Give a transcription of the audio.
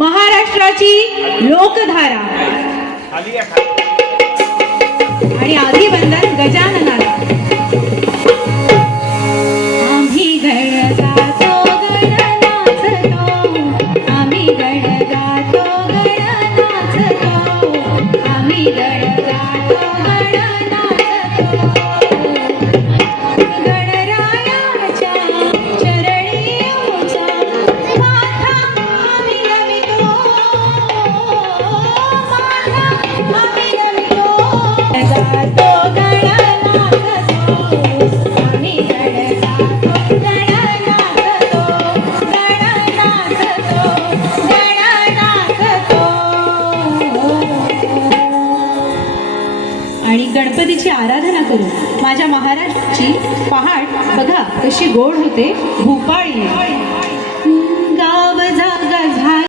महाराष्ट्राची लोकधारा आणि आधी वंदन गजाननाला। आम्ही गण गातो गण नाचतो, आम्ही गण गातो गण नाचतो, आम्ही गण गातो गण नाचतो। गणरायाच्या चरणी उचा माथा आम्ही नमितो, माथा आम्ही नमितो। गातो गण नाचतो, आम्ही गण गातो गण नाचतो, गण नाचतो, गण नाचतो। आणि गणपतीची आराधना करू। माझ्या महाराष्ट्राची पहाट बघा कशी गोड होते, भूपाळी